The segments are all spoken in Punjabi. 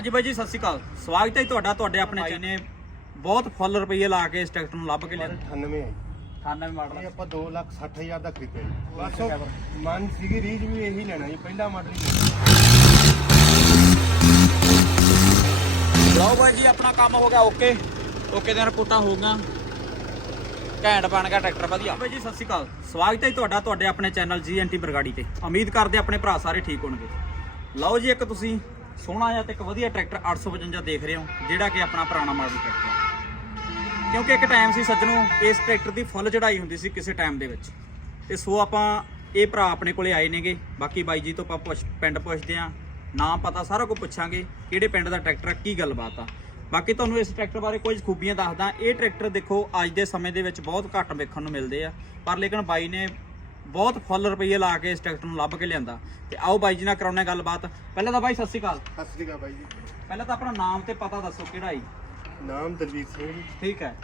ਹਾਂਜੀ ਬਾਈ ਜੀ ਸਤਿ ਸ਼੍ਰੀ ਅਕਾਲ। ਸਵਾਗਤ ਹੈ ਜੀ ਤੁਹਾਡਾ ਤੁਹਾਡੇ ਆਪਣੇ ਚੈਨਲ। ਨੇ ਬਹੁਤ ਫੁੱਲ ਰੁਪਏ ਲਾ ਕੇ ਇਸ ਟਰੈਕਟਰ ਨੂੰ ਲੱਭ ਕੇ ਲਿਆ। 98 ਹੈ 98 ਇਹ ਮਾਡਲ ਆਪਾਂ 2 ਲੱਖ 60 ਹਜ਼ਾਰ ਦਾ ਖਰੀਦਿਆ ਜੀ ਬਸ ਉਹ ਮਨ ਸੀਗੀ ਰੀਜ ਵੀ ਇਹੀ ਲੈਣਾ ਜੀ ਪਹਿਲਾ ਮਾਡਲ ਹੀ ਲੈਣਾ। ਲਓ ਬਾਈ ਜੀ ਆਪਣਾ ਕੰਮ ਹੋ ਗਿਆ ਓਕੇ। ਓਕੇ ਦੀਆਂ ਰਿਪੋਰਟਾਂ ਹੋ ਗਈਆਂ। ਘੈਂਟ ਬਣ ਗਿਆ ਟਰੈਕਟਰ ਵਧੀਆ। ਬਾਈ ਜੀ ਸਤਿ ਸ਼੍ਰੀ ਅਕਾਲ। ਸਵਾਗਤ ਹੈ ਜੀ ਤੁਹਾਡਾ ਤੁਹਾਡੇ ਆਪਣੇ ਚੈਨਲ ਜੀਐਨਟੀ ਬਰਗਾੜੀ ਤੇ। ਉਮੀਦ ਕਰਦੇ ਆਪਣੇ ਭਰਾ ਸਾਰੇ ਠੀਕ ਹੋਣਗੇ। ਲਓ ਜੀ ਇੱਕ ਤੁਸੀਂ। ਸੋਹਣਾ ਜਿਹਾ ਤੇ ਇੱਕ ਵਧੀਆ ਟਰੈਕਟਰ 855 ਦੇਖ ਰਹੇ ਹੋ ਜਿਹੜਾ ਕਿ ਆਪਣਾ ਪੁਰਾਣਾ ਮਾਡਲ ਟਰੈਕਟਰ ਹੈ ਕਿਉਂਕਿ ਇੱਕ ਟਾਈਮ ਸੀ ਸੱਜਣੋ ਇਸ ਟਰੈਕਟਰ ਦੀ ਫੁੱਲ ਚੜਾਈ ਹੁੰਦੀ ਸੀ ਕਿਸੇ ਟਾਈਮ ਦੇ ਵਿੱਚ। ਤੇ ਸੋ ਆਪਾਂ ਇਹ ਭਰਾ ਆਪਣੇ ਕੋਲੇ ਆਏ ਨੇਗੇ। ਬਾਕੀ ਬਾਈ ਜੀ ਤੋਂ ਆਪਾਂ ਪੁੱਛ ਪਿੰਡ ਪੁੱਛਦੇ ਆਂ ਨਾਮ ਪਤਾ ਸਾਰਾ ਕੁਝ ਪੁੱਛਾਂਗੇ ਕਿਹੜੇ ਪਿੰਡ ਦਾ ਟਰੈਕਟਰ ਆ, ਕੀ ਗੱਲਬਾਤ ਆ। ਬਾਕੀ ਤੁਹਾਨੂੰ ਇਸ ਟਰੈਕਟਰ ਬਾਰੇ ਕੁਝ ਖੂਬੀਆਂ ਦੱਸਦਾ। ਇਹ ਟਰੈਕਟਰ ਦੇਖੋ ਅੱਜ ਦੇ ਸਮੇਂ ਦੇ ਵਿੱਚ ਬਹੁਤ ਘੱਟ ਵੇਖਣ ਨੂੰ ਮਿਲਦੇ ਆ। ਪਰ ਲੇਕਿਨ ਬਾਈ ਨੇ ਬਹੁਤ ਫੁੱਲ ਰੁਪਏ ਲਾ ਕੇ ਇਸ ਟਰੈਕਟਰ ਨੂੰ ਲੱਭ ਕੇ ਲਿਆਂਦਾ। ਤੇ ਆਓ ਬਾਈ ਜੀ ਨਾਲ ਕਰਾਉਣੇ ਗੱਲਬਾਤ। ਪਹਿਲਾਂ ਤਾਂ ਬਾਈ ਸਤਿ ਸ਼੍ਰੀ ਅਕਾਲ। ਸਤਿ ਸ੍ਰੀ ਅਕਾਲ ਬਾਈ ਜੀ। ਪਹਿਲਾਂ ਤਾਂ ਆਪਣਾ ਨਾਮ ਤੇ ਪਤਾ ਦੱਸੋ ਕਿਹੜਾ ਜੀ? ਨਾਮ ਦਲਵੀਰ ਸਿੰਘ ਜੀ। ਠੀਕ ਹੈ।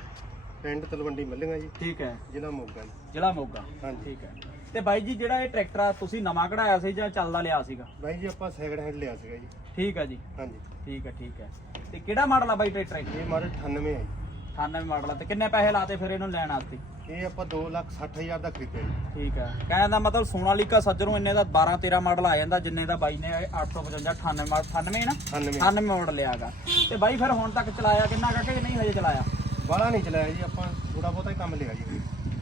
ਪਿੰਡ ਤਲਵੰਡੀ ਮੱਲੀਆਂ ਜੀ। ਠੀਕ ਹੈ। ਜ਼ਿਲ੍ਹਾ ਮੋਗਾ ਜੀ। ਜ਼ਿਲ੍ਹਾ ਮੋਗਾ। ਹਾਂਜੀ। ਠੀਕ ਹੈ। ਤੇ ਬਾਈ ਜੀ ਜਿਹੜਾ ਇਹ ਟਰੈਕਟਰ ਆ ਤੁਸੀਂ ਨਵਾਂ ਕਢਾਇਆ ਸੀ ਜਾਂ ਚੱਲਦਾ ਲਿਆ ਸੀਗਾ? ਬਾਈ ਜੀ ਆਪਾਂ ਸੈਕਿੰਡ ਹੈਂਡ ਲਿਆ ਸੀਗਾ ਜੀ। ਠੀਕ ਹੈ ਜੀ। ਹਾਂਜੀ। ਠੀਕ ਹੈ ਠੀਕ ਹੈ। ਤੇ ਕਿਹੜਾ ਮਾਡਲ ਆ ਬਾਈ ਟਰੈਕਟਰ ਇਹ? ਇਹ ਮਾਡਲ 98 ਹੈ 98 ਮਾਡਲ ਆ। ਤੇ ਕਿੰਨੇ ਪੈਸੇ ਲਾਤੇ ਫਿਰ ਇਹਨੂੰ ਲੈਣ ਵਾਸਤੇ? ਜੀ ਇਹ ਆਪਾਂ 2 ਲੱਖ 60 ਹਜ਼ਾਰ ਦਾ ਖਰੀਦਿਆ ਜੀ ਠੀਕ ਹੈ। ਕਹਿਣ ਦਾ ਮਤਲਬ ਸੋਨਾਲੀਕਾ ਸੱਜਣੋਂ ਇੰਨੇ ਦਾ 12 13 ਮਾਡਲ ਆ ਜਾਂਦਾ ਜਿੰਨੇ ਦਾ ਬਾਈ ਨੇ ਇਹ 855 98 ਮਾਡਲ 98 ਨਾ? 98 98 ਮਾਡਲ ਲਿਆਗਾ। ਤੇ ਬਾਈ ਫਿਰ ਹੁਣ ਤੱਕ ਚਲਾਇਆ ਕਿੰਨਾ ਕਾ ਕਿ ਨਹੀਂ ਹਜੇ ਚਲਾਇਆ? ਬਾਹਲਾ ਨਹੀਂ ਚਲਾਇਆ ਜੀ ਆਪਾਂ ਥੋੜਾ ਬਹੁਤਾ ਹੀ ਕੰਮ ਲਿਆ ਜੀ।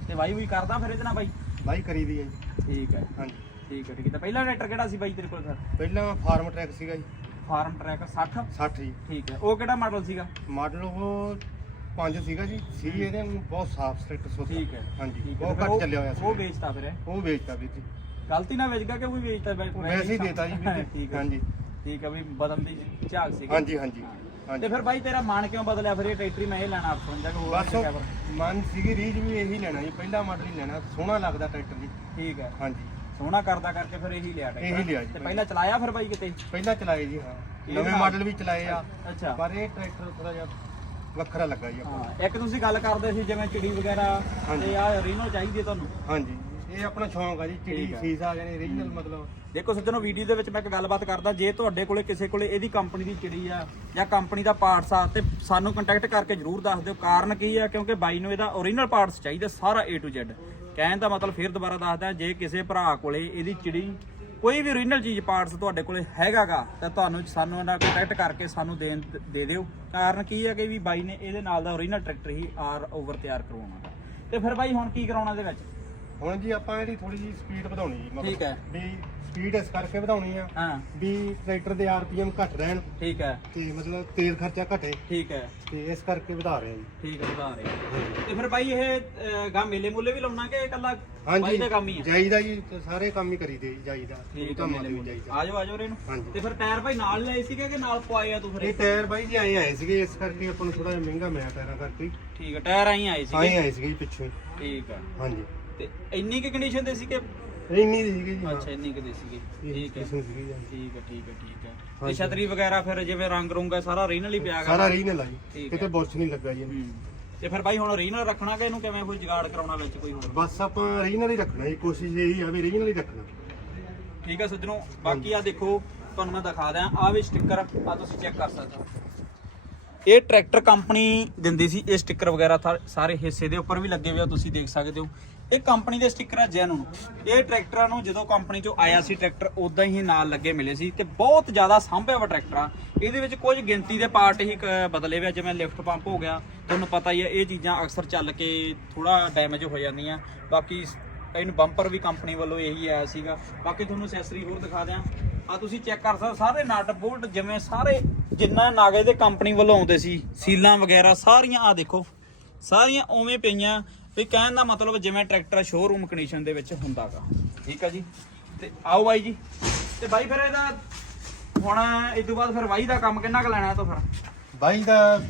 ਤੇ ਬਾਈ ਵੀ ਕਰਦਾ ਫਿਰ ਇਹਦੇ ਨਾਲ ਬਾਈ? ਬਾਈ ਕਰੀ ਦੀ ਹੈ ਜੀ। ਠੀਕ ਹੈ। ਹਾਂਜੀ। ਠੀਕ ਹੈ ਠੀਕ ਹੈ। ਤੇ ਪਹਿਲਾ ਟਰੈਕਟਰ ਕਿਹੜਾ ਸੀ ਬਾਈ ਤੇਰੇ ਕੋਲ ਫਿਰ ਪਹਿਲਾਂ ਫਾਰਮ ਟਰੈਕ ਸੀਗਾ ਜੀ। ਫਾਰਮ ਟਰੈਕ 60 60 ਜੀ। ਠੀਕ ਹੈ। ਉਹ ਕਿਹੜਾ ਮਾਡਲ ਸੀਗਾ? ਮਾਡਲ ਉਹ 5 ਸੀਗਾ ਜੀ। ਸੀ ਇਹਦੇ ਬਹੁਤ ਸਾਫ਼ ਸਟ੍ਰਿਕਟ ਸੁਥਰਾ। ਠੀਕ ਹੈ ਹਾਂਜੀ ਠੀਕ ਹੈ। ਬਹੁਤ ਫਿਰ ਘੱਟ ਉਹ- ਚੱਲਿਆ ਹੋਇਆ ਸੀ। ਉਹ ਵੇਚਤਾ ਫਿਰ ਇਹ? ਉਹ ਵੇਚਤਾ ਵੀਰ ਜੀ। ਗਲਤੀ ਨਾਲ ਵੇਚ ਗਿਆ ਕਿ ਉਹ ਵੀ ਵੇਚਤਾ ਬਾਈ? ਵੈਸੇ ਹੀ ਦੇਤਾ ਜੀ ਵੀਰ ਜੀ। ਠੀਕ ਹੈ। ਹਾਂਜੀ। ਠੀਕ ਹੈ ਵੀ ਬਦਲਣ ਦੀ ਝਾਕ ਸੀ ਹਾਂਜੀ ਹਾਂਜੀ ਤੇ ਹਾਂਜੀ ਫਿਰ ਬਾਈ ਤੇਰਾ ਮਨ ਕਿਉਂ ਬਦਲਿਆ? ਫਿਰ ਇਹ ਟਰੈਕਟਰੀ ਮੈਂ ਇਹ ਲੈਣਾ ਆਪ ਸਮਝਿਆ ਕਿ ਹੋਰ ਬਸ ਕਰ? ਮਨ ਸੀਗੀ ਰੀਜ ਵੀ ਇਹੀ ਲੈਣਾ ਜੀ। ਪਹਿਲਾ ਮਾਡਲ ਹੀ ਲੈਣਾ। ਸੋਹਣਾ ਲੱਗਦਾ ਟਰੈਕਟਰ ਜੀ। ਠੀਕ ਹੈ। ਹਾਂਜੀ। ਸੋਹਣਾ ਕਰਦਾ ਕਰਕੇ ਫਿਰ ਇਹੀ ਲਿਆ ਟਰੈਕਟਰ। ਇਹੀ ਲਿਆ ਜੀ ਤੇ ਪਹਿਲਾਂ। ਚਲਾਇਆ ਫਿਰ ਬਾਈ ਕਿਤੇ? ਪਹਿਲਾਂ ਚਲਾਏ ਜੀ ਹਾਂ। ਨਵੇਂ ਨਾਲ- ਮਾਡਲ ਵੀ ਚਲਾਏ ਆ। ਅੱਛਾ। ਪਰ ਇਹ ਟਰੈਕਟਰ ਥੋੜਾ ਜਿਹਾ ਵੱਖਰਾ ਲੱਗਾ ਜੀ ਆਪਾਂ ਹਾਂ ਇੱਕ ਤੁਸੀਂ ਗੱਲ ਕਰਦੇ ਸੀ ਜਿਵੇਂ ਚਿੜੀ ਵਗੈਰਾ ਹਾਂਜੀ। ਤੇ ਆ ਰੀਨੋ ਚਾਹੀਦੀ ਹੈ ਤੁਹਾਨੂੰ। ਹਾਂਜੀ ਇਹ ਆਪਣਾ ਸ਼ੌਂਕ ਆ ਜੀ ਚਿੜੀ ਠੀਕ ਆ। ਫੀਸ ਆ ਜਾਣੀ ਰੀਜਨਲ ਮਤਲਬ ਦੇਖੋ ਸੱਜਣੋ ਵੀਡੀਓ ਦੇ ਵਿੱਚ ਮੈਂ ਇੱਕ ਗੱਲਬਾਤ ਕਰਦਾ ਜੇ ਤੁਹਾਡੇ ਕੋਲੇ ਕਿਸੇ ਕੋਲੇ ਇਹਦੀ ਕੰਪਨੀ ਦੀ ਚਿੜੀ ਆ ਜਾਂ ਕੰਪਨੀ ਦਾ ਪਾਰਟਸ ਆ ਤੇ ਸਾਨੂੰ ਕੰਟੈਕਟ ਕਰਕੇ ਜਰੂਰ ਦੱਸ ਦਿਓ ਕਾਰਨ ਕੀ ਆ ਕਿਉਂਕਿ ਬਾਈ ਨੂੰ ਇਹਦਾ ਓਰੀਜਨਲ ਪਾਰਟਸ ਚਾਹੀਦਾ ਸਾਰਾ A to Z ਕਹਿਣ ਦਾ ਮਤਲਬ ਫਿਰ ਦੁਬਾਰਾ ਦੱਸਦਾ ਜੇ ਕਿਸੇ ਭਰਾ ਕੋਲੇ ਇਹਦੀ ਚਿੜੀ ਕੋਈ ਵੀ ਓਰੀਜਨਲ ਚੀਜ਼ ਪਾਰਟਸ ਤੁਹਾਡੇ ਕੋਲੇ ਹੈਗਾਗਾ ਤਾਂ ਤੁਹਾਨੂੰ ਸਾਨੂੰ ਇਹਨਾਂ ਕੰਟੈਕਟ ਕਰਕੇ ਸਾਨੂੰ ਦੇਣ ਦੇ ਦਿਓ ਕਾਰਨ ਕੀ ਹੈ ਕਿ ਵੀ ਬਾਈ ਨੇ ਇਹਦੇ ਨਾਲ ਦਾ ਓਰੀਜਨਲ ਟਰੈਕਟਰ ਹੀ ਆਰ ਓਵਰ ਤਿਆਰ ਕਰਵਾਉਣਾ ਗਾ। ਤੇ ਫਿਰ ਬਾਈ ਹੁਣ ਕੀ ਕਰਾਉਣਾ ਇਹਦੇ ਵਿੱਚ ਹੁਣ ਜੀ ਆਪਾਂ ਇਹਦੀ ਥੋੜੀ ਜੀ ਸਪੀਡ ਵਧਾਉਣੀ ਜੀ ਠੀਕ ਹੈ। ਵੀ ਸਪੀਡ ਇਸ ਕਰਕੇ ਵਧਾਉਣੀ ਆ ਹਾਂ। ਵੀ ਟਰੈਕਟਰ ਦੇ ਆਰਪੀਐਮ ਘੱਟ ਰਹਿਣ। ਠੀਕ ਹੈ। ਤੇ ਮਤਲਬ ਤੇਲ ਖਰਚਾ ਘਟੇ। ਠੀਕ ਹੈ। ਤੇ ਇਸ ਕਰਕੇ ਵਧਾ ਰਹੇ ਆ ਜੀ। ਠੀਕ ਹੈ ਵਧਾ ਰਹੇ ਤੇ ਫਿਰ ਬਾਈ ਇਹ ਗਾ ਮੇਲੇ ਮੂਲੇ ਵੀ ਲਾਉਣਾ ਕਿ ਇਕੱਲਾ ਬਾਈ ਦਾ ਕੰਮ ਹੀ ਆ? ਜਾਈਦਾ ਜੀ ਤੇ ਸਾਰੇ ਕੰਮ ਹੀ ਕਰੀਦੇ ਜੀ ਜਾਈਦਾ। ਠੀਕ ਹੈ ਮੇਲੇ ਮੂਲੇ। ਜਾਈਦਾ। ਆਜੋ ਆਜੋ ਰੇ ਨੂੰ। ਹਾਂਜੀ। ਤੇ ਫਿਰ ਟਾਇਰ ਭਾਈ ਨਾਲ ਲਏ ਸੀਗੇ ਕਿ ਨਾਲ ਪਵਾਏ ਆ ਤੂੰ ਫਿਰ? ਇਹ ਟਾਇਰ ਬਾਈ ਜੀ ਆਏ ਆਏ ਸੀਗੇ ਇਸ ਕਰਕੇ ਆਪਾਂ ਨੂੰ ਥੋੜਾ ਜਿਹਾ ਮਹਿੰਗਾ ਮਿਲਿਆ ਟਾਇਰਾਂ ਕਰਕੇ। ਠੀਕ ਹੈ ਟਾਇਰ ਆਈ ਆਏ ਆਏ ਸੀਗੇ ਆਏ ਸੀਗੇ ਜੀ ਪਿੱਛੋਂ। ਠੀਕ ਹੈ। ਹਾਂਜੀ। ਤੇ ਇੰਨੀ ਕਿ ਕੰਡੀਸ਼ਨ ਦੇ ਸੀਗੇ ਇੰਨੀ ਦੀ ਸੀਗੀ ਜੀ ਹਾਂ। ਅੱਛਾ ਇੰਨੀ ਕਿ ਦੇ ਸੀਗੇ। ਇਹ ਠੀਕ ਹੈ। ਕਿਸਮ ਸੀਗੀ ਜੀ ਠੀਕ ਹੈ ਠੀਕ ਹੈ ਠੀਕ ਹੈ। ਤੇ ਹਾਂਜੀ। ਛਤਰੀ ਵਗੈਰਾ ਫਿਰ ਜਿਵੇਂ ਰੰਗ ਰੁੰਗ ਹੈ ਸਾਰਾ ਰੀਨਲ ਹੀ ਪਿਆ ਗਾ ਸਾਰਾ ਰੀਨਲ ਆ ਜੀ। ਠੀਕ ਕਿਤੇ ਹੈ। ਬੁਰਸ਼ ਨਹੀਂ ਲੱਗਾ ਜੀ। ਇਹਨੂੰ। ਹੂੰ। ਤੇ ਫਿਰ ਬਾਈ ਹੁਣ ਰੀਨਲ ਰੱਖਣਾ ਕਿ ਇਹਨੂੰ ਕਿਵੇਂ ਕੋਈ ਜੁਗਾੜ ਕਰਾਉਣਾ ਵਿੱਚ ਕੋਈ ਹੋਰ? ਬਸ ਆਪਾਂ ਰੀਨਲ ਹੀ ਰੱਖਣਾ ਜੀ ਕੋਸ਼ਿਸ਼ ਇਹੀ ਆ ਵੀ ਰੀਨਲ ਹੀ ਰੱਖਣਾ। ਠੀਕ ਹੈ ਸੱਜਣੋ ਬਾਕੀ ਆ ਦੇਖੋ ਤੁਹਾਨੂੰ ਮੈਂ ਦਿਖਾ ਦਿਆਂ ਆ ਵੀ ਸਟicker ਆ ਤੁਸੀਂ ਚੈੱਕ ਕਰ ਸਕਦੇ ਹੋ। ਇਹ ਟਰੈਕਟਰ ਕੰਪਨੀ ਦਿੰਦੀ ਸੀ ਇਹ ਸਟicker ਵਗੈਰਾ ਥਾ- ਸਾਰੇ ਹਿੱਸੇ ਦੇ ਉੱਪਰ ਵੀ ਲੱਗੇ ਹੋਏ ਆ ਤੁਸੀਂ ਦੇਖ ਸਕਦੇ ਹੋ। ਇਹ ਕੰਪਨੀ ਦੇ ਸਟicker ਆ ਜੈਨੂਨ। ਇਹ ਟਰੈਕਟਰਾਂ ਨੂੰ ਜਦੋਂ ਕੰਪਨੀ ਚੋਂ ਆਇਆ ਸੀ ਟਰੈਕਟਰ ਉਦਾਂ ਹੀ ਨਾਲ ਲੱਗੇ ਮਿਲੇ ਸੀ ਤੇ ਬਹੁਤ ਜ਼ਿਆਦਾ ਸਾਂਭਿਆ ਵਾ ਟਰੈਕਟਰ ਆ। ਇਹਦੇ ਵਿੱਚ ਕੁਝ ਗਿਣਤੀ ਦੇ ਪਾਰਟ ਹੀ ਕ- ਬਦਲੇ ਵੇ ਆ, ਜਿਵੇਂ ਲਿਫਟ ਪੰਪ ਹੋ ਗਿਆ। ਤੁਹਾਨੂੰ ਪਤਾ ਹੀ ਹੈ ਇਹ ਚੀਜ਼ਾਂ ਅਕਸਰ ਚੱਲ ਕੇ ਥੋੜਾ ਡੈਮੇਜ ਹੋ ਜਾਂਦੀਆਂ। ਬਾਕੀ ਇਹਨੂੰ ਬੰਪਰ ਵੀ ਕੰਪਨੀ ਵੱਲੋਂ ਇਹੀ ਆਇਆ ਸੀਗਾ। ਬਾਕੀ ਤੁਹਾਨੂੰ ਅਸੈਸਰੀ ਹੋਰ ਦਿਖਾ ਦਿਆਂ। ਆ ਤੁਸੀਂ ਚੈੱਕ ਕਰ ਸਕਦੇ ਹੋ, ਸਾਰੇ ਨਟ ਬੋਲਟ ਜਿਵੇਂ ਸਾਰੇ ਜਿੰਨਾ ਨਾਗੇ ਦੇ ਕੰਪਨੀ ਵੱਲੋਂ ਆਉਂਦੇ ਸੀ ਸੀਲਾਂ ਵਗੈਰਾ ਸਾਰੀਆਂ ਆ ਦੇਖੋ। ਸਾਰੀਆਂ ਉਵੇਂ ਪਈਆਂ। ਵੀ ਕਹਿਣ ਦਾ ਮਤਲਬ ਜਿਵੇਂ ਟਰੈਕਟਰ ਸ਼ੋਰੂਮ ਕੰਡੀਸ਼ਨ ਦੇ ਵਿੱਚ ਹੁੰਦਾਗਾ। ਠੀਕ ਆ ਜੀ? ਤੇ ਆਓ ਬਾਈ ਜੀ। ਤੇ ਬਾਈ ਫਿਰ ਇਹਦਾ ਹੁਣ ਇਸ ਤੋਂ ਬਾਅਦ ਫਿਰ ਵਾਈ ਦਾ ਕੰਮ ਕਿੰਨਾ ਕੁ ਲੈਣਾ ਤੋਂ ਫਿਰ? ਬਾਈ ਦਾ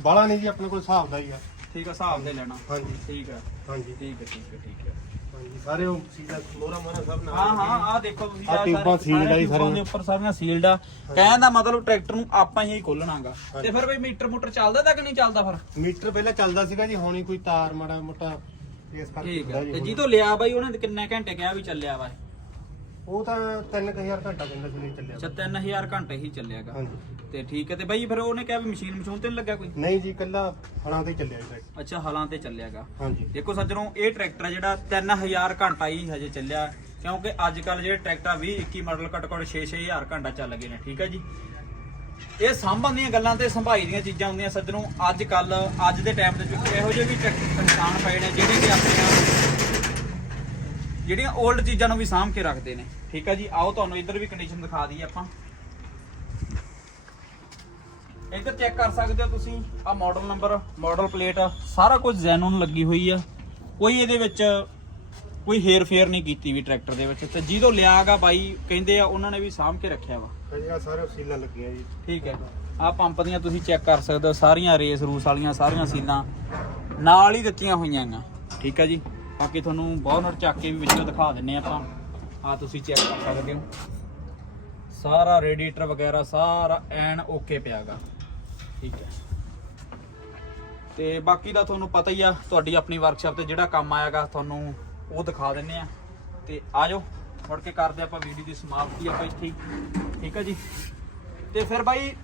ਬਾਲਾ ਨਹੀਂ ਜੀ ਆਪਣੇ ਕੋਲ ਹਿਸਾਬ ਦਾ ਹੀ ਆ। ਠੀਕ ਆ ਹਿਸਾਬ ਦੇ ਲੈਣਾ। ਹਾਂਜੀ। ਠੀਕ ਆ। ਹਾਂਜੀ। ਠੀਕ ਹੈ ਠੀਕ ਹੈ ਠੀਕ ਹੈ ਸਾਰੇ ਉਹ ਸੀਜ਼ਨ ਮੋਰਾ ਮੋਰਾ ਸਭ ਨਾਲ ਹਾਂ ਹਾਂ ਆ ਦੇਖੋ ਤੁਸੀਂ ਆਹ ਆਹ ਟਿਊਬਾਂ ਸਾਰੇ- sealed ਆ ਜੀ ਟਿਊਬਾਂ ਸਾਰੀਆਂ। ਦੇ ਉੱਪਰ ਸਾਰੀਆਂ ਸੀਲਡ ਆ ਕਹਿਣ ਦਾ ਮਤਲਬ ਟਰੈਕਟਰ ਨੂੰ ਆਪਾਂ ਹੀ ਖੋਲਣਾਗਾ। ਤੇ ਫਿਰ ਬਈ ਮੀਟਰ ਮੋਟਰ ਚੱਲਦਾ ਤਾਂ ਕਿ ਨਹੀਂ ਚੱਲਦਾ ਫਿਰ ਮੀਟਰ ਪਹਿਲਾਂ ਚੱਲਦਾ ਸੀਗਾ ਜੀ ਹੁਣ ਹੀ ਕੋਈ ਤਾਰ ਮਾੜਾ ਮੋਟਾ ਇਸ ਕਰਕੇ ਠੀਕ ਹੁੰਦਾ ਹੈ ਜੀ ਤੇ ਹੁਣ। ਜੀ ਤੋਂ ਲਿਆ ਬਾਈ ਉਹਨੇ ਕਿੰਨੇ ਘੰਟੇ ਕਿਹਾ ਵੀ ਚੱਲਿਆ ਵਾ ਉਹ ਤਾਂ 3000 ਘੰਟਾ ਕਹਿੰਦਾ ਸੀ ਨਹੀਂ ਚੱਲਿਆ ਅੱਛਾ 3000 ਘੰਟੇ ਹੀ ਚੱਲਿਆਗਾ। ਹਾਂਜੀ। ਤੇ ਠੀਕ ਹੈ ਤੇ ਬਾਈ ਫਿਰ ਉਹਨੇ ਕਿਹਾ ਵੀ ਮਸ਼ੀਨ ਮਸ਼ੂਨ ਤੇ ਨਹੀਂ ਲੱਗਿਆ ਕੋਈ? ਨਹੀਂ ਜੀ ਕੱਲਾ ਹਲਾਂ ਤੇ ਚੱਲਿਆ ਜੀ ਟਰੈਕਟਰ ਅੱਛਾ ਹਲਾਂ ਤੇ ਚੱਲਿਆਗਾ। ਹਾਂਜੀ। ਦੇਖੋ ਸੱਜਣੋ ਇਹ ਟਰੈਕਟਰ ਜਿਹੜਾ 3000 ਘੰਟਾ ਹੀ ਹਜੇ ਚੱਲਿਆ ਕਿਉਂਕਿ ਅੱਜ ਕੱਲ ਜਿਹੜੇ ਟਰੈਕਟਰ 20 21 ਮਾਡਲ ਘੱਟ ਘੱਟ 6-6000 ਘੰਟਾ ਚੱਲ ਗਏ ਨੇ ਠੀਕ ਹੈ ਜੀ? ਇਹ ਸਾਂਭਣ ਦੀਆਂ ਗੱਲਾਂ ਤੇ ਸੰਭਾਈ ਦੀਆਂ ਚੀਜ਼ਾਂ ਹੁੰਦੀਆਂ ਸੱਜਣੋ ਅੱਜ ਕੱਲ ਅੱਜ ਦੇ ਟਾਈਮ ਦੇ ਵਿੱਚ ਇਹੋ ਜਿਹੇ ਵੀ ਟਰੈਕਟਰ ਇਨਸਾਨ ਪਏ ਨੇ ਜਿਹੜੇ ਕਿ ਆਪਣੀਆਂ ਜਿਹੜੀਆਂ 올ਡ ਚੀਜ਼ਾਂ ਨੂੰ ਵੀ ਸਾਂਭ ਕੇ ਰੱਖਦੇ ਨੇ। ਠੀਕ ਹੈ ਜੀ ਆਓ ਤੁਹਾਨੂੰ ਇੱਧਰ ਵੀ ਕੰਡੀਸ਼ਨ ਦਿਖਾ ਦਈਏ ਆਪਾਂ। ਇੱਧਰ ਚੈੱਕ ਕਰ ਸਕਦੇ ਹੋ ਤੁਸੀਂ ਆ ਮਾਡਲ ਨੰਬਰ ਮਾਡਲ ਪਲੇਟ ਸਾਰਾ ਕੁਝ ਜ਼ੈਨੂਨ ਲੱਗੀ ਹੋਈ ਆ। ਕੋਈ ਇਹਦੇ ਵਿੱਚ ਕੋਈ ਹੇਰ ਫੇਰ ਨਹੀਂ ਕੀਤੀ ਵੀ ਟਰੈਕਟਰ ਦੇ ਵਿੱਚ। ਤੇ ਜਿਹਦੋਂ ਲਿਆਗਾ ਬਾਈ ਕਹਿੰਦੇ ਆ ਉਹਨਾਂ ਨੇ ਵੀ ਸਾਂਭ ਕੇ ਰੱਖਿਆ ਵਾ। ਹਾਂਜੀ ਆ ਸਾਰੇ ਸੀਲਾਂ ਲੱਗੀਆਂ ਜੀ। ਠੀਕ ਹੈ। ਆ ਪੰਪ ਦੀਆਂ ਤੁਸੀਂ ਚੈੱਕ ਕਰ ਸਕਦੇ ਹੋ ਸਾਰੀਆਂ ਰੇਸ ਰੂਸ ਵਾਲੀਆਂ ਸਾਰੀਆਂ ਸੀਲਾਂ ਨਾਲ ਹੀ ਦਿੱਤੀਆਂ ਹੋਈਆਂ ਆ ਠੀਕ ਹੈ ਜੀ। ਬਾਕੀ ਤੁਹਾਨੂੰ ਬੋਨਰ ਚੱਕ ਕੇ ਵੀ ਵਿੱਚੋਂ ਦਿਖਾ ਦਿੰਨੇ ਆਪਾਂ। ਆ ਤੁਸੀਂ ਚੈੱਕ ਕਰ ਸਕਦੇ ਹੋ। ਸਾਰਾ ਰੇਡੀਏਟਰ ਵਗੈਰਾ ਸਾਰਾ ਐਨ ਓਕੇ ਪਿਆਗਾ। ਠੀਕ ਹੈ। ਤੇ ਬਾਕੀ ਦਾ ਤੁਹਾਨੂੰ ਪਤਾ ਹੀ ਆ, ਤੁਹਾਡੀ ਆਪਣੀ ਵਰਕਸ਼ਾਪ ਤੇ ਜਿਹੜਾ ਕੰਮ ਆਏਗਾ ਤੁਹਾਨੂੰ ਉਹ ਦਿਖਾ ਦਿੰਨੇ ਆ। ਤੇ ਆਜੋ, ਮੁੜ ਕੇ ਕਰਦੇ ਆਪਾਂ ਵੀਡੀਓ ਦੀ ਸਮਾਪਤੀ ਆਪਾਂ ਇੱਥੇ ਠੀਕ ਹੈ ਜੀ। ਤੇ ਫਿਰ ਬਾਈ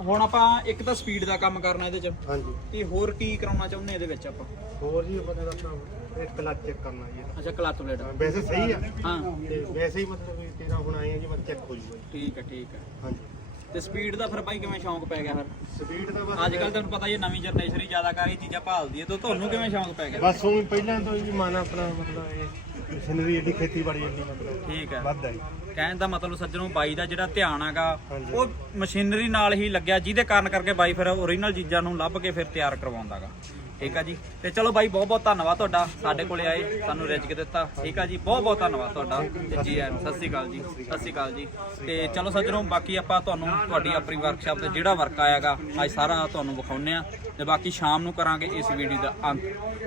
ਹੁਣ ਆਪਾਂ ਇੱਕ ਤਾਂ ਸਪੀਡ ਦਾ ਕੰਮ ਕਰਨਾ ਇਹਦੇ ਚ। ਹਾਂਜੀ। ਤੇ ਹੋਰ ਕੀ ਕਰਾਉਣਾ ਚਾਹੁੰਦੇ ਇਹਦੇ ਵਿੱਚ ਆਪਾਂ? ਹੋਰ ਜੀ ਆਪਣਾ ਇੱਕ ਕਲਚ ਚੈੱਕ ਕਰਨਾ ਜੀ ਇਹਦਾ। ਅੱਛਾ ਕਲਚ ਹਾਂ, ਵੈਸੇ ਸਹੀ ਆ। ਹਾਂ। ਤੇ ਵੈਸੇ ਹੀ ਮਤਲਬ ਵੀ ਤੇਰਾ ਹੁਣ ਆਏ ਆ ਜੀ ਮਤਲਬ ਚੈੱਕ ਹੋ ਜੂਗਾ। ਜੀ। ਠੀਕ ਹੈ ਠੀਕ ਹੈ। ਹਾਂਜੀ। ਤੇ ਸਪੀਡ ਦਾ ਫਿਰ ਬਾਈ ਕਿਵੇਂ ਸ਼ੌਂਕ ਪੈ ਗਿਆ ਫਿਰ? ਸਪੀਡ ਦਾ ਬਸ ਅੱਜ ਕੱਲ ਤੁਹਾਨੂੰ ਪਤਾ ਹੀ ਹੈ ਨਵੀਂ ਜਨਰੇਸ਼ਨ ਹੀ ਜ਼ਿਆਦਾ ਕਰ ਚੀਜ਼ਾਂ ਭਾਲਦੀ ਹੈ ਤਾਂ ਤੁਹਾਨੂੰ ਕਿਵੇਂ ਸ਼ੌਂਕ ਪੈ ਗਿਆ? ਬਸ ਉਹ ਪਹਿਲਾਂ ਤੋਂ ਹੀ ਮਨ ਆਪਣਾ ਮਤਲਬ ਇਹ ਮਸ਼ੀਨਰੀ ਏਡੀ ਖੇਤੀਬਾੜੀ ਏਡੀ ਮਤਲਬ ਠੀਕ ਹੈ। ਵੱਧ ਹੈ। ਕਹਿਣ ਦਾ ਮਤਲਬ ਸੱਜਣੋਂ ਬਾਈ ਦਾ ਜਿਹੜਾ ਧਿਆਨ ਹੈਗਾ। ਉਹ ਮਸ਼ੀਨਰੀ ਨਾਲ ਹੀ ਲੱਗਿਆ ਜਿਹਦੇ ਕਾਰਨ ਕਰਕੇ ਬਾਈ ਫਿਰ ਓਰੀਜਨਲ ਚੀਜ਼ਾਂ ਨੂੰ ਲੱਭ ਕੇ ਫਿਰ ਤਿਆਰ ਕਰਵਾਉਂਦਾਗਾ ਠੀਕ ਆ ਜੀ। ਤੇ ਚਲੋ ਬਾਈ, ਬਹੁਤ ਬਹੁਤ ਧੰਨਵਾਦ ਤੁਹਾਡਾ। ਸਾਡੇ ਕੋਲੇ ਆਏ, ਸਾਨੂੰ ਰਿਜਕ ਦਿੱਤਾ। ਠੀਕ ਆ ਜੀ, ਬਹੁਤ ਬਹੁਤ ਧੰਨਵਾਦ ਤੁਹਾਡਾ। ਤੇ ਜੀ ਆਇਆਂ ਸਤਿ ਸ੍ਰੀ ਅਕਾਲ ਜੀ, ਸਤਿ ਸ੍ਰੀ ਅਕਾਲ ਜੀ। ਤੇ ਚਲੋ ਸੱਜਣੋਂ, ਬਾਕੀ ਆਪਾਂ ਤੁਹਾਨੂੰ, ਤੁਹਾਡੀ ਆਪਣੀ ਵਰਕਸ਼ਾਪ ਤੇ ਜਿਹੜਾ ਵਰਕ ਆਇਆਗਾ, ਅੱਜ ਸਾਰਾ ਤੁਹਾਨੂੰ ਵਿਖਾਉਨੇ ਆ। ਤੇ ਬਾਕੀ ਸ਼ਾਮ ਨੂੰ ਕਰਾਂਗੇ ਇਸ ਵੀਡੀਓ ਦਾ ਅੰਤ।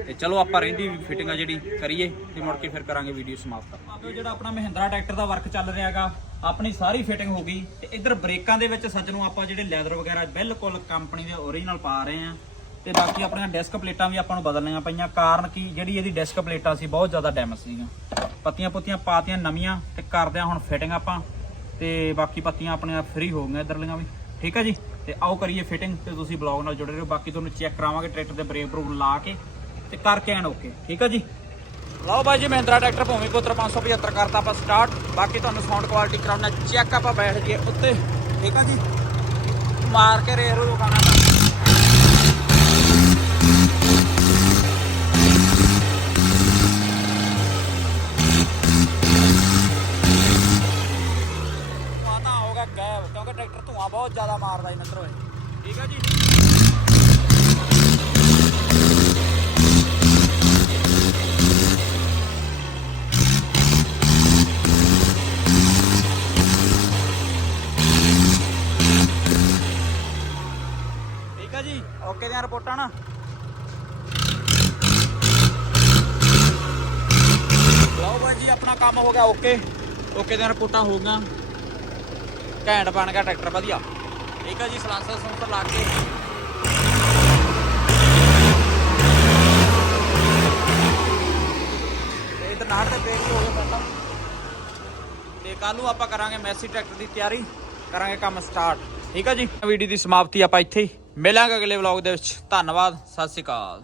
ਤੇ ਚਲੋ ਆਪਾਂ ਰਹਿੰਦੀ ਫਿਟਿੰਗ ਆ ਜਿਹੜੀ ਕਰੀਏ, ਤੇ ਮੁੜ ਕੇ ਫਿਰ ਕਰਾਂਗੇ ਵੀਡੀਓ ਸਮਾਪਤ। ਜਿਹੜਾ ਆਪਣਾ ਮਹਿੰਦਰਾ ਟਰੈਕਟਰ ਦਾ ਵਰਕ ਚੱਲ ਰਿਹਾਗਾ ਆਪਣੀ ਸਾਰੀ ਫਿਟਿੰਗ ਹੋ ਗਈ। ਤੇ ਇੱਧਰ ਬ੍ਰੇਕਾਂ ਦੇ ਵਿੱਚ ਸੱਜਣੋਂ ਆਪਾਂ ਜਿਹੜੇ ਲੈਦਰ ਵਗੈਰਾ ਬਿਲਕੁਲ ਕੰਪਨੀ ਦੇ ਓਰੀਜਨਲ ਪਾ ਰਹੇ ਆ। ਤੇ ਬਾਕੀ ਆਪਣੀਆਂ ਡਿਸਕ ਪਲੇਟਾਂ ਵੀ ਆਪਾਂ ਨੂੰ ਬਦਲਣੀਆਂ ਪਈਆਂ। ਕਾਰਨ ਕਿ? ਜਿਹੜੀ ਇਹਦੀ ਡਿਸਕ ਪਲੇਟਾਂ ਸੀ, ਬਹੁਤ ਜ਼ਿਆਦਾ ਡੈਮੇਜ ਸੀਗੀਆਂ। ਪੱਤੀਆਂ ਪੁੱਤੀਆਂ ਪਾਤੀਆਂ ਨਵੀਆਂ ਤੇ ਕਰਦੇ ਆ ਹੁਣ ਫਿਟਿੰਗ ਆਪਾਂ। ਤੇ ਬਾਕੀ ਪੱਤੀਆਂ ਆਪਣੀਆਂ ਫ੍ਰੀ ਹੋ ਗਈਆਂ ਇਧਰਲੀਆਂ ਵੀ। ਠੀਕ ਹੈ ਜੀ? ਤੇ ਆਓ ਕਰੀਏ ਫਿਟਿੰਗ ਤੇ ਤੁਸੀਂ ਬਲੌਗ ਨਾਲ ਜੁੜੇ ਰਹੋ। ਬਾਕੀ ਤੁਹਾਨੂੰ ਚੈੱਕ ਕਰਾਵਾਂਗੇ ਟਰੈਕਟਰ ਦੇ ਬ੍ਰੇਕ ਬਰੂਕ ਲਾ ਕੇ ਤੇ ਕਰਕੇ ਐਨ ਓਕੇ ਠੀਕ ਹੈ ਜੀ? ਲਓ ਬਾਈ ਜੀ, ਮਹਿੰਦਰਾ ਟਰੈਕਟਰ ਭੂਮੀ ਪੁੱਤਰ 575 ਕਰਤਾ ਆਪਾਂ ਸਟਾਰਟ ਬਾਕੀ ਤੁਹਾਨੂੰ ਸਾਊਂਡ ਕੁਆਲਿਟੀ ਕਰਾਉਣਾ। ਚੈੱਕ ਆਪਾਂ ਬੈਠ ਜੀਏ ਉੱਤੇ। ਠੀਕ ਆ ਜੀ? ਮਾਰ ਕੇ ਰੇਸ ਰੂ ਦਿਖਾਉਣਾ। ਕਿਉਂਕਿ ਟਰੈਕਟਰ ਧੂਆਂ ਬਹੁਤ ਜ਼ਿਆਦਾ ਮਾਰਦਾ ਜੀ ਇਹਨਾਂ ਤਰ੍ਹਾਂ ਠੀਕ ਆ ਜੀ? ਠੀਕ ਹੈ ਜੀ? ਓਕੇ ਦੀਆਂ ਰਿਪੋਰਟਾਂ ਨਾ। ਲਓ ਬਾਈ ਜੀ, ਆਪਣਾ ਕੰਮ ਹੋ ਗਿਆ ਓਕੇ। ਓਕੇ ਦੀਆਂ ਰਿਪੋਰਟਾਂ ਹੋ ਗਈਆਂ। ਘੈਂਟ ਬਣ ਗਿਆ ਟਰੈਕਟਰ, ਵਧੀਆ। ਠੀਕ ਆ ਜੀ, ਸਲਾਂਸਰ ਸੂੰਸਰ ਲਾ ਕੇ। ਤੇ ਇਧਰ ਨਾੜ ਤੇ ਬ੍ਰੇਕ ਹੋ ਗਏ ਪਹਿਲਾਂ। ਤੇ ਕੱਲ ਨੂੰ ਆਪਾਂ ਕਰਾਂਗੇ ਮੈਸੀ ਟਰੈਕਟਰ ਦੀ ਤਿਆਰੀ। ਕਰਾਂਗੇ ਕੰਮ ਸਟਾਰਟ। ਠੀਕ ਆ ਜੀ। ਵੀਡੀਓ ਦੀ ਸਮਾਪਤੀ ਆਪਾਂ ਇੱਥੇ ਹੀ ਮਿਲਾਂਗੇ ਅਗਲੇ ਵਲੌਗ ਦੇ ਵਿੱਚ। ਧੰਨਵਾਦ, ਸਤਿ ਸ਼੍ਰੀ ਅਕਾਲ।